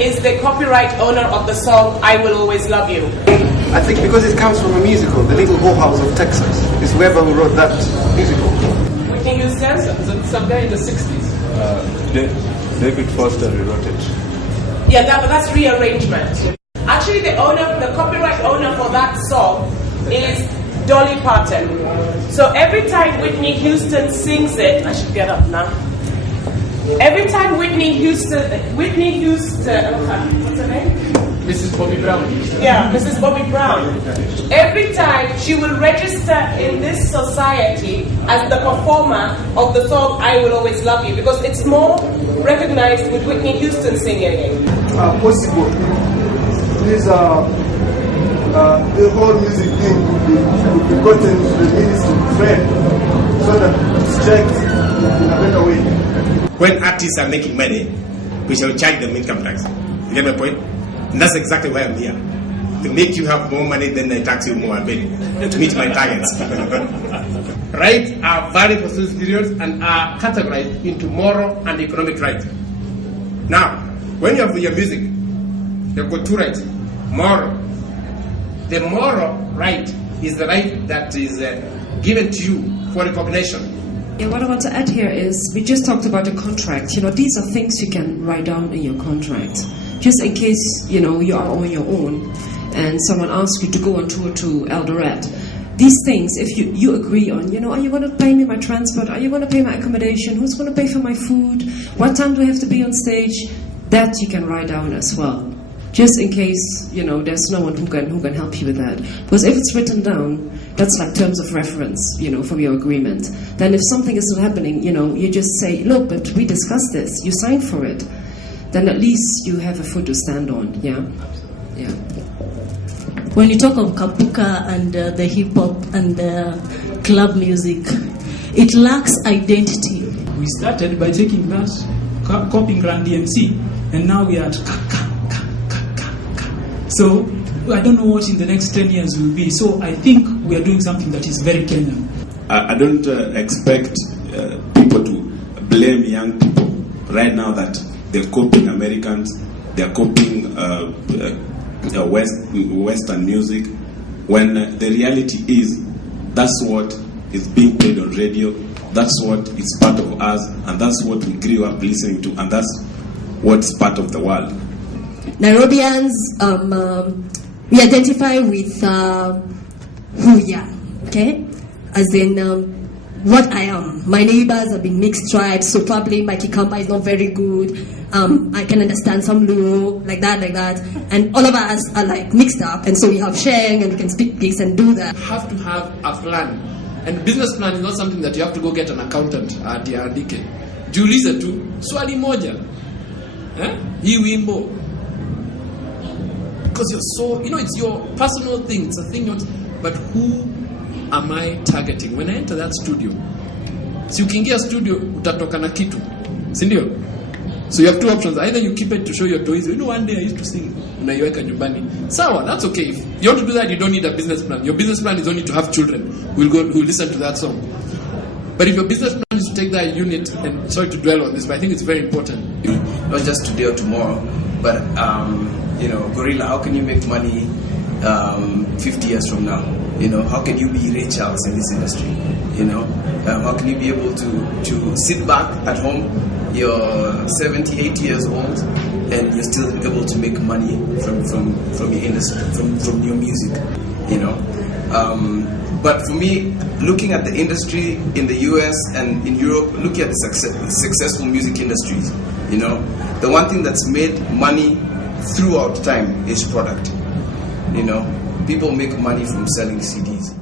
is the copyright owner of the song "I Will Always Love You"? I think because it comes from a musical, The Little Whorehouse of Texas, is whoever who wrote that musical. Whitney Houston? Some guy in the 60s. David Foster wrote it. Yeah, that's rearrangement. Actually, the copyright owner for that song is Dolly Parton. So every time Whitney Houston sings it, I should get up now. Every time Whitney Houston, what's her name? Mrs. Bobby Brown. Yeah, Mrs. Bobby Brown. Every time she will register in this society as the performer of the song "I Will Always Love You" because it's more recognized with Whitney Houston singing it. Possible. These the whole music thing could be gotten to the ministry trend so that it's checked in a better way. When artists are making money, we shall charge them income tax. You get my point? And that's exactly why I'm here. To make you have more money, then I tax you more, I beg, to meet my targets. Rights are valid for social periods and are categorized into moral and economic rights. Now, when you have your music, you've got two rights. Moral. The moral right is the right that is given to you for recognition. Yeah, what I want to add here is, we just talked about the contract. These are things you can write down in your contract. Just in case, you are on your own and someone asks you to go on tour to Eldoret. These things, if you agree on, are you going to pay me my transport? Are you going to pay my accommodation? Who's going to pay for my food? What time do I have to be on stage? That you can write down as well. Just in case, there's no one who can help you with that. Because if it's written down, that's like terms of reference, from your agreement. Then if something is not happening, you just say, look, but we discussed this, you signed for it. Then at least you have a foot to stand on, yeah? Yeah. When you talk of kapuka and the hip-hop and the club music, it lacks identity. We started by taking that, copying Run DMC, and now we are at So I don't know what in the next 10 years will be. So I think we are doing something that is very Kenyan. I don't expect people to blame young people right now that they're copying Americans, they're copying Western music, when the reality is that's what is being played on radio, that's what is part of us, and that's what we grew up listening to, and that's what's part of the world. Nairobians, we identify with who we are, okay? As in what I am. My neighbors have been mixed tribes, so probably my Kikamba is not very good. I can understand some Luo, like that. And all of us are like mixed up, and so we have Sheng, and we can speak this and do that. You have to have a plan. And business plan is not something that you have to go get an accountant atiandike. Jiulize tu, swali moja. Hii wimbo. Because you're so, it's your personal thing, it's a thing, but who am I targeting? When I enter that studio, si ukiingia studio, utatoka na kitu, sindio? So you have two options. Either you keep it to show your toys. One day I used to sing, unaiweka nyumbani. Sawa, that's okay. If you want to do that, you don't need a business plan. Your business plan is only to have children who will listen to that song. But if your business plan is to take that unit, and sorry to dwell on this, but I think it's very important. Not just today or tomorrow, but Gorilla, how can you make money 50 years from now? How can you be Ray Charles in this industry? How can you be able to sit back at home, you're 70, 80 years old, and you're still able to make money from your industry, from your music, But for me, looking at the industry in the US and in Europe, looking at the successful music industries, the one thing that's made money throughout time is product. People make money from selling CDs.